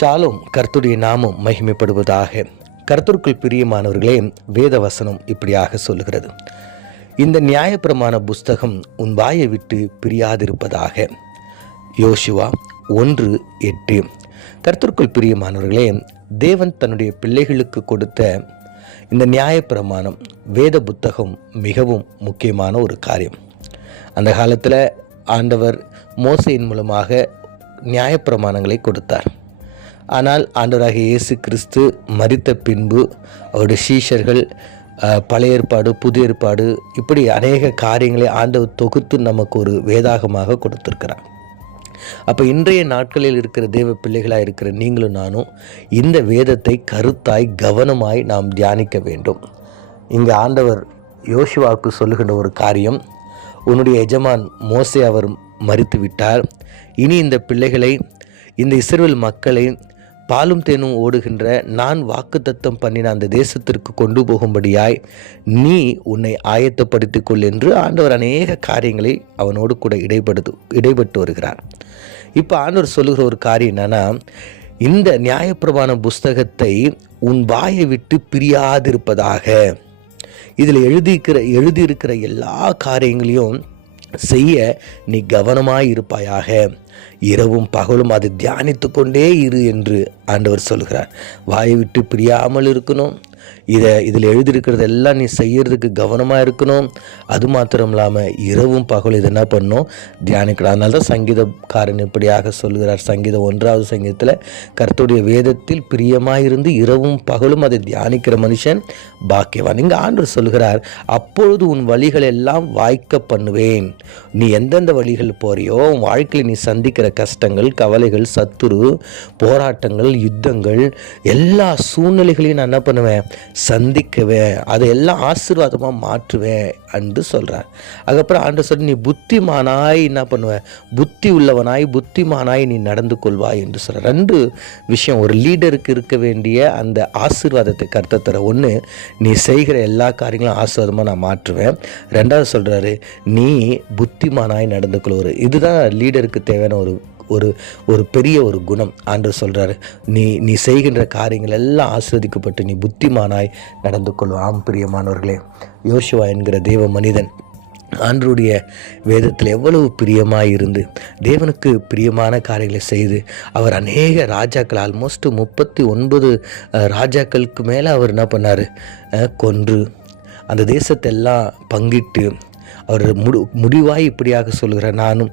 ஷாலும் கர்த்துடைய நாமம் மகிமைப்படுவதாக. கர்த்தருக்குள் பிரியமானவர்களே வேத வசனம் இப்படியாக சொல்லுகிறது. இந்த நியாயப்பிரமாண புஸ்தகம் உன் வாயை விட்டு பிரியாதிருப்பதாக. யோசுவா ஒன்று எட்டு. கர்த்தருக்குள் பிரியமானவர்களே தேவன் தன்னுடைய பிள்ளைகளுக்கு கொடுத்த இந்த நியாயப்பிரமாணம் வேத புத்தகம் மிகவும் முக்கியமான ஒரு காரியம். அந்த காலத்தில் ஆண்டவர் மோசையின் மூலமாக நியாயப்பிரமாணங்களை கொடுத்தார். ஆனால் ஆண்டவராக இயேசு கிறிஸ்து மறித்த பின்பு அவருடைய சீஷர்கள் பழைய ஏற்பாடு புதிய ஏற்பாடு இப்படி அநேக காரியங்களை ஆண்டவர் தொகுத்து நமக்கு ஒரு வேதாகமாக கொடுத்திருக்கிறார். அப்போ இன்றைய நாட்களில் இருக்கிற தேவ பிள்ளைகளாக இருக்கிற நீங்களும் நானும் இந்த வேதத்தை கருத்தாய் கவனமாய் நாம் தியானிக்க வேண்டும். இங்கே ஆண்டவர் யோசுவாவுக்கு சொல்லுகின்ற ஒரு காரியம் உன்னுடைய எஜமான் மோசே அவர் மறித்து விட்டார் இனி இந்த பிள்ளைகளை இந்த இசைவில் மக்களை பாலும் தேனும் ஓடுகின்ற நான் வாக்குத்தத்தம் பண்ணின அந்த தேசத்திற்கு கொண்டு போகும்படியாய் நீ உன்னை ஆயத்தப்படுத்திக் கொள் என்று ஆண்டவர் அநேக காரியங்களை அவனோடு கூட இடைப்படுது இடைப்பட்டு வருகிறார். இப்போ ஆண்டவர் சொல்லுகிற ஒரு காரியம் என்னன்னா இந்த நியாயப்பிரமாண புஸ்தகத்தை உன் வாயை விட்டு பிரியாதிருப்பதாக. இதில் எழுதியிருக்கிற எழுதியிருக்கிற எல்லா காரியங்களையும் செய்ய நீ கவனமாய் இருப்பாயாக. இரவும் பகலும் அதை தியானித்து கொண்டே இரு என்று ஆண்டவர் சொல்கிறார். வாயை விட்டு பிரியாமல் இருக்கணும். இதை இதில் எழுதியிருக்கிறது எல்லாம் நீ செய்கிறதுக்கு கவனமாக இருக்கணும். அது மாத்திரம் இல்லாமல் இரவும் பகலும் இது என்ன பண்ணணும் தியானிக்கலாம் அதனால தான் சங்கீதக்காரன் இப்படியாக சொல்கிறார் சங்கீதம் ஒன்றாவது சங்கீதத்தில் கர்த்தருடைய வேதத்தில் பிரியமாக இருந்து இரவும் பகலும் அதை தியானிக்கிற மனுஷன் பாக்கியவான். இங்கே ஆண்டு சொல்கிறார் அப்பொழுது உன் வழிகள் எல்லாம் வாய்க்க பண்ணுவேன். நீ எந்தெந்த வழிகள் போறியோ உன் வாழ்க்கையில் நீ சந்திக்கிற கஷ்டங்கள் கவலைகள் சத்துரு போராட்டங்கள் யுத்தங்கள் எல்லா சூழ்நிலைகளையும் நான் என்ன பண்ணுவேன்? சந்திக்குவேன் அதை எல்லாம் ஆசீர்வாதமாக மாற்றுவேன் என்று சொல்கிறார் அதுக்கப்புறம் ஆண்டு சொல்லி நீ புத்திமானாய் என்ன பண்ணுவேன் புத்தி உள்ளவனாய் புத்திமானாய் நீ நடந்து கொள்வாய் என்று சொல்கிற ரெண்டு விஷயம் ஒரு லீடருக்கு இருக்க வேண்டிய அந்த ஆசீர்வாதத்தை கருத்த தர. ஒன்று நீ செய்கிற எல்லா காரியங்களும் ஆசீர்வாதமாக நான் மாற்றுவேன். ரெண்டாவது சொல்கிறாரு நீ புத்திமானாய் நடந்து கொள்வது இதுதான் லீடருக்கு தேவையான ஒரு ஒரு ஒரு பெரிய ஒரு குணம். ஆண்டு சொல்கிறாரு நீ நீ செய்கின்ற காரியங்கள் எல்லாம் ஆஸ்வதிக்கப்பட்டு நீ புத்திமானாய் நடந்து கொள்ளும். ஆம் பிரியமானவர்களே யோசுவா என்கிற தேவ மனிதன் ஆண்டருடைய வேதத்தில் எவ்வளவு பிரியமாக இருந்து தேவனுக்கு பிரியமான காரியங்களை செய்து அவர் அநேக ராஜாக்கள் ஆல்மோஸ்ட் முப்பத்தி ஒன்பது ராஜாக்களுக்கு மேலே அவர் என்ன பண்ணார்? கொன்று அந்த தேசத்தை எல்லாம் பங்கிட்டு அவர் முடி முடிவாய் இப்படியாக சொல்கிறார் நானும்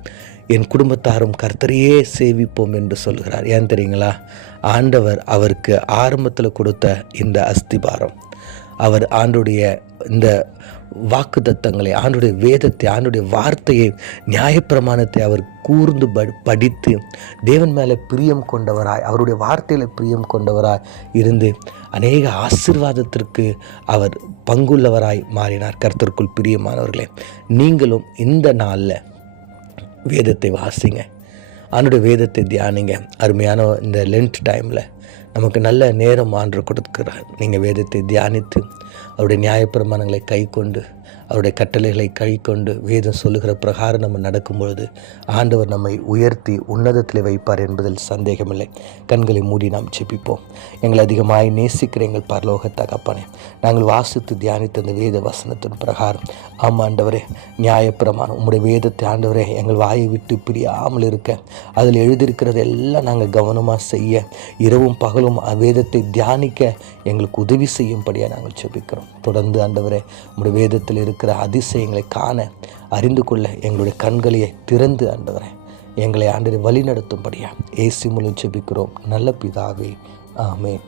என் குடும்பத்தாரும் கர்த்தரையே சேவிப்போம் என்று சொல்கிறார். ஏன் தெரியுங்களா? ஆண்டவர் அவருக்கு ஆரம்பத்தில் கொடுத்த இந்த அஸ்திபாரம். அவர் ஆண்டுடைய இந்த வாக்குத்தத்தங்களை ஆண்டுடைய வேதத்தை ஆண்டுடைய வார்த்தையை நியாயப்பிரமாணத்தை அவர் கூர்ந்து படித்து தேவன் மேலே பிரியம் கொண்டவராய் அவருடைய வார்த்தையில் பிரியம் கொண்டவராய் இருந்து அநேக ஆசீர்வாதத்திற்கு அவர் பங்குள்ளவராய் மாறினார். கர்த்தருக்குள் பிரியமானவர்களே நீங்களும் இந்த நாளில் வேதத்தை வாசிங்க. அவனுடைய வேதத்தை தியானிங்க. அருமையான இந்த லென்த் டைமில் நமக்கு நல்ல நேரம் ஆண்டு கொடுக்குறார். நீங்கள் வேதத்தை தியானித்து அவருடைய நியாயப்பிரமாணங்களை கை கொண்டு அவருடைய கட்டளைகளை கை கொண்டு வேதம் சொல்லுகிற பிரகாரம் நம்ம நடக்கும்பொழுது ஆண்டவர் நம்மை உயர்த்தி உன்னதத்தில் வைப்பார் என்பதில் சந்தேகமில்லை. கண்களை மூடி நாம் ஜெபிப்போம். எங்களை அதிகமாய் நேசிக்கிற எங்கள் பரலோக தகப்பனே நாங்கள் வாசித்து தியானித்த அந்த வேத வசனத்தின் பிரகாரம் ஆமாம் ஆண்டவரே நியாயப்பிரமாணம் உங்களுடைய வேதத்தை ஆண்டவரே எங்கள் வாயை விட்டு பிரியாமல் இருக்க அதில் எழுதியிருக்கிறது எல்லாம் நாங்கள் கவனமாக செய்ய இரவும் பகலும் வேதத்தை தியானிக்க எங்களுக்கு உதவி செய்யும்படியாக நாங்கள் செபிக்கிறோம் தொடர்ந்து ஆண்டவரே உங்களுடைய வேதத்தில் இருக்கிற அதிசயங்களை காண அறிந்து கொள்ள எங்களுடைய கண்களையே திறந்து ஆண்டவரே எங்களை ஆண்டு வழிநடத்தும்படியா. ஏசி மூலம் செபிக்கிறோம் நல்ல பிதாவே. ஆமேன்.